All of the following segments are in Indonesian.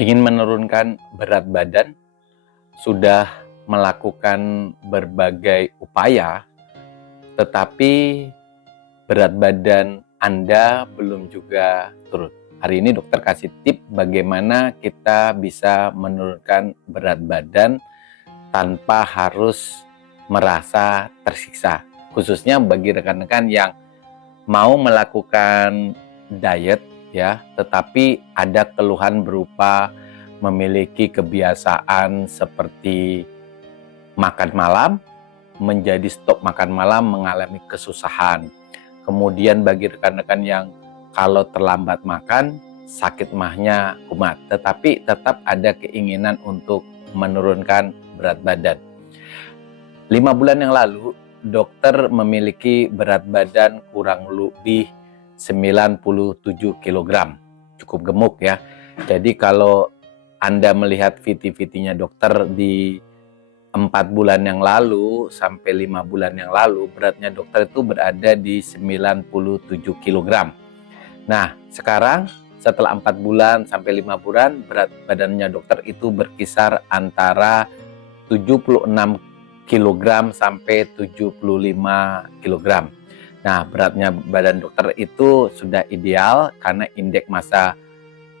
Ingin menurunkan berat badan, sudah melakukan berbagai upaya, tetapi berat badan Anda belum juga turun. Hari ini dokter kasih tip bagaimana kita bisa menurunkan berat badan tanpa harus merasa tersiksa. Khususnya bagi rekan-rekan yang mau melakukan diet ya, tetapi ada keluhan berupa memiliki kebiasaan seperti makan malam, menjadi stop makan malam, mengalami kesusahan. Kemudian bagi rekan-rekan yang kalau terlambat makan, sakit mahnya kumat, tetapi tetap ada keinginan untuk menurunkan berat badan. 5 bulan yang lalu, dokter memiliki berat badan kurang lebih 97 kg. Cukup gemuk ya. Jadi kalau Anda melihat VT-VT-nya dokter di 4 bulan yang lalu sampai 5 bulan yang lalu, beratnya dokter itu berada di 97 kg. Nah, sekarang setelah 4 bulan sampai 5 bulan, berat badannya dokter itu berkisar antara 76 kg sampai 75 kg. Nah, beratnya badan dokter itu sudah ideal karena indeks massa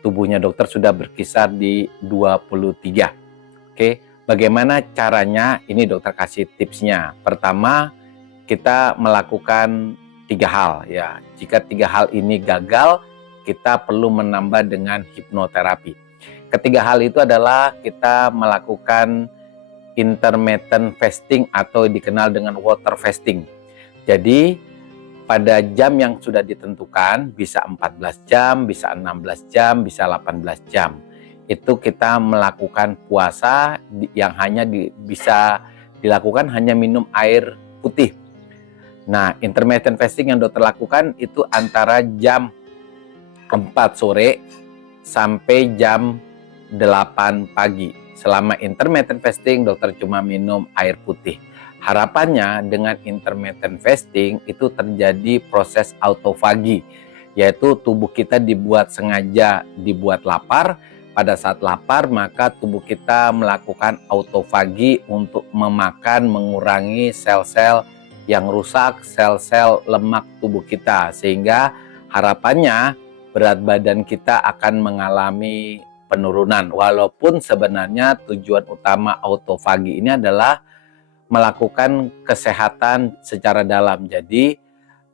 tubuhnya dokter sudah berkisar di 23. Oke, bagaimana caranya? Ini dokter kasih tipsnya. Pertama, kita melakukan 3 hal ya. Jika 3 hal ini gagal, kita perlu menambah dengan hipnoterapi. Ketiga hal itu adalah kita melakukan intermittent fasting atau dikenal dengan water fasting. Jadi pada jam yang sudah ditentukan, bisa 14 jam, bisa 16 jam, bisa 18 jam. Itu kita melakukan puasa yang hanya bisa dilakukan hanya minum air putih. Nah, intermittent fasting yang dokter lakukan itu antara jam 4 sore sampai jam 8 pagi. Selama intermittent fasting, dokter cuma minum air putih. Harapannya dengan intermittent fasting itu terjadi proses autofagi, yaitu tubuh kita sengaja dibuat lapar. Pada saat lapar, maka tubuh kita melakukan autofagi untuk memakan, mengurangi sel-sel yang rusak, sel-sel lemak tubuh kita. Sehingga harapannya berat badan kita akan mengalami penurunan. Walaupun sebenarnya tujuan utama autofagi ini adalah melakukan kesehatan secara dalam. Jadi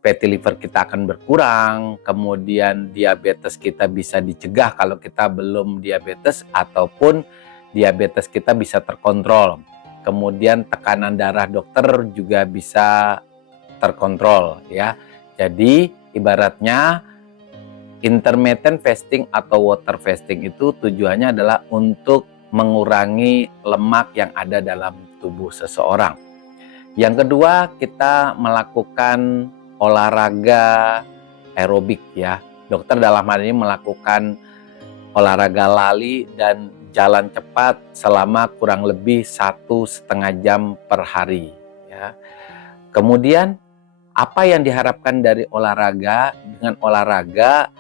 fatty liver kita akan berkurang, kemudian diabetes kita bisa dicegah kalau kita belum diabetes, ataupun diabetes kita bisa terkontrol. Kemudian tekanan darah dokter juga bisa terkontrol ya. Jadi ibaratnya intermittent fasting atau water fasting itu tujuannya adalah untuk mengurangi lemak yang ada dalam tubuh seseorang. Yang kedua, kita melakukan olahraga aerobik ya. Dokter dalam hal ini melakukan olahraga lari dan jalan cepat selama kurang lebih 1,5 jam per hari ya. Kemudian apa yang diharapkan dari olahraga? Dengan olahraga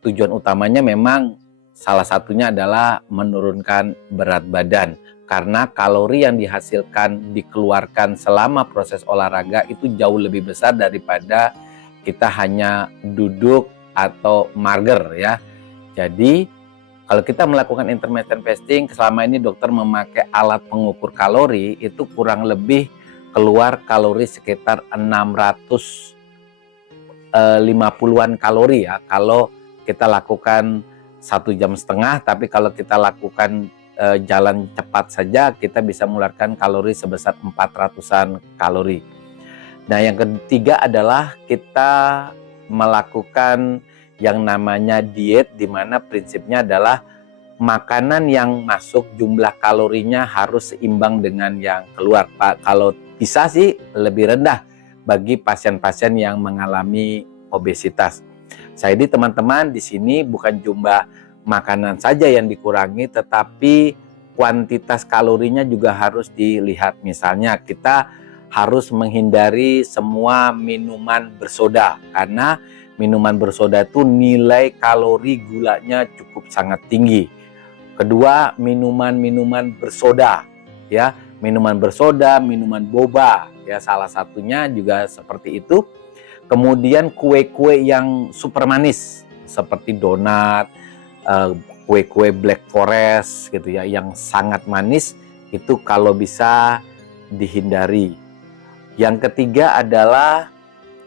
tujuan utamanya memang salah satunya adalah menurunkan berat badan. Karena kalori yang dihasilkan, dikeluarkan selama proses olahraga itu jauh lebih besar daripada kita hanya duduk atau mager ya. Jadi kalau kita melakukan intermittent fasting, selama ini dokter memakai alat pengukur kalori, itu kurang lebih keluar kalori sekitar 650-an kalori ya. Kalau kita lakukan 1,5 jam, tapi kalau kita lakukan jalan cepat saja, kita bisa mengeluarkan kalori sebesar 400-an kalori. Nah, yang ketiga adalah kita melakukan yang namanya diet, di mana prinsipnya adalah makanan yang masuk jumlah kalorinya harus seimbang dengan yang keluar. Pak, kalau bisa sih lebih rendah bagi pasien-pasien yang mengalami obesitas. Jadi teman-teman, di sini bukan jumlah makanan saja yang dikurangi, tetapi kuantitas kalorinya juga harus dilihat. Misalnya kita harus menghindari semua minuman bersoda, karena minuman bersoda itu nilai kalori gulanya cukup sangat tinggi. Kedua, minuman-minuman bersoda, ya, minuman bersoda, minuman boba, ya, salah satunya juga seperti itu. Kemudian kue-kue yang super manis seperti donat, kue-kue Black Forest gitu ya, yang sangat manis, itu kalau bisa dihindari. Yang ketiga adalah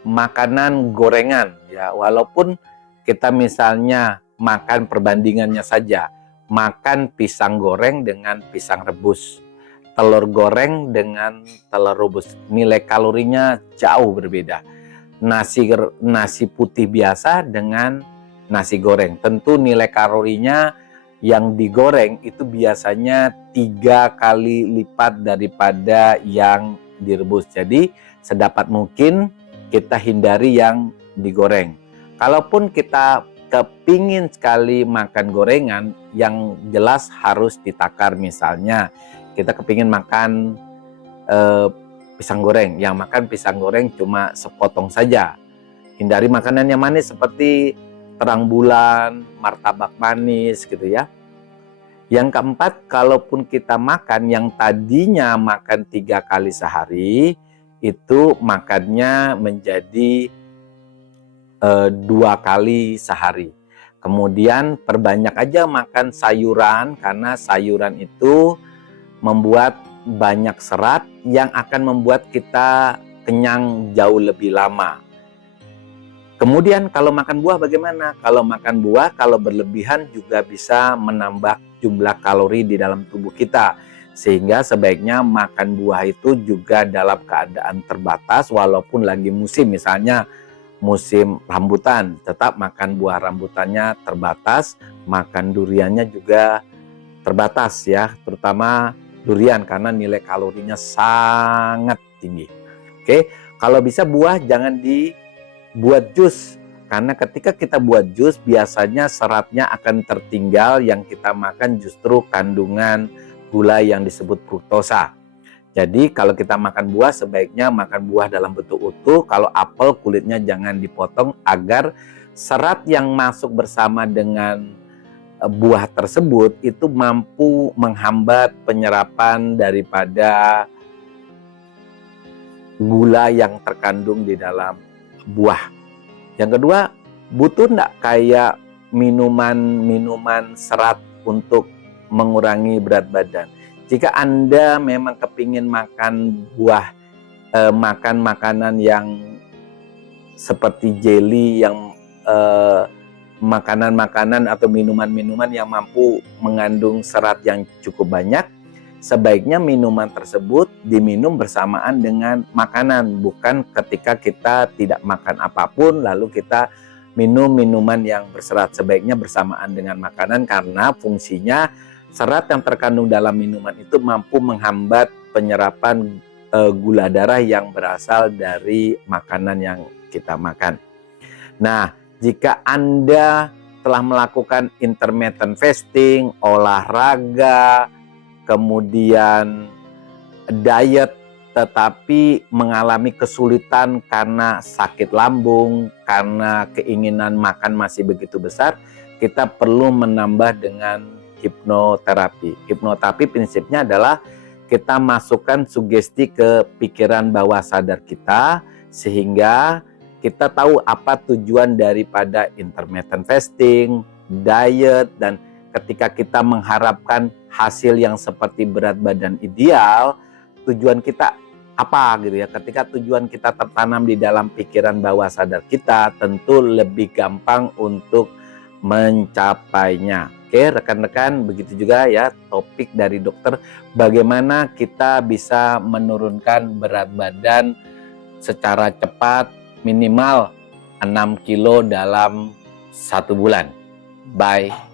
makanan gorengan, ya, walaupun kita misalnya makan perbandingannya saja, makan pisang goreng dengan pisang rebus, telur goreng dengan telur rebus, nilai kalorinya jauh berbeda. Nasi putih biasa dengan nasi goreng, tentu nilai kalorinya yang digoreng itu biasanya 3 kali lipat daripada yang direbus. Jadi sedapat mungkin kita hindari yang digoreng. Kalaupun kita kepingin sekali makan gorengan, yang jelas harus ditakar. Misalnya kita kepingin makan pisang goreng, yang makan pisang goreng cuma sepotong saja. Hindari makanan yang manis seperti terang bulan, martabak manis gitu ya. Yang keempat, kalaupun kita makan yang tadinya makan 3 kali sehari, itu makannya menjadi 2 kali sehari. Kemudian perbanyak aja makan sayuran, karena sayuran itu membuat banyak serat yang akan membuat kita kenyang jauh lebih lama. Kemudian kalau makan buah bagaimana? Kalau makan buah, kalau berlebihan juga bisa menambah jumlah kalori di dalam tubuh kita. Sehingga sebaiknya makan buah itu juga dalam keadaan terbatas, walaupun lagi musim, misalnya musim rambutan, tetap makan buah rambutannya terbatas, makan duriannya juga terbatas ya, terutama durian karena nilai kalorinya sangat tinggi. Oke, kalau bisa buah jangan dibuat jus, karena ketika kita buat jus biasanya seratnya akan tertinggal, yang kita makan justru kandungan gula yang disebut fruktosa. Jadi kalau kita makan buah sebaiknya makan buah dalam bentuk utuh. Kalau apel kulitnya jangan dipotong agar serat yang masuk bersama dengan buah tersebut itu mampu menghambat penyerapan daripada gula yang terkandung di dalam buah. Yang kedua, butuh enggak kayak minuman serat untuk mengurangi berat badan? Jika Anda memang kepingin makan buah, makan makanan yang seperti jelly, yang makanan-makanan atau minuman-minuman yang mampu mengandung serat yang cukup banyak, sebaiknya minuman tersebut diminum bersamaan dengan makanan, bukan ketika kita tidak makan apapun lalu kita minum minuman yang berserat. Sebaiknya bersamaan dengan makanan, karena fungsinya serat yang terkandung dalam minuman itu mampu menghambat penyerapan gula darah yang berasal dari makanan yang kita makan. Nah, jika Anda telah melakukan intermittent fasting, olahraga, kemudian diet, tetapi mengalami kesulitan karena sakit lambung, karena keinginan makan masih begitu besar, kita perlu menambah dengan hipnoterapi. Hipnoterapi prinsipnya adalah kita masukkan sugesti ke pikiran bawah sadar kita, sehingga kita tahu apa tujuan daripada intermittent fasting, diet, dan ketika kita mengharapkan hasil yang seperti berat badan ideal, tujuan kita apa gitu ya. Ketika tujuan kita tertanam di dalam pikiran bawah sadar kita, tentu lebih gampang untuk mencapainya. Oke, rekan-rekan, begitu juga ya topik dari dokter, bagaimana kita bisa menurunkan berat badan secara cepat, minimal 6 kilo dalam 1 bulan. Bye.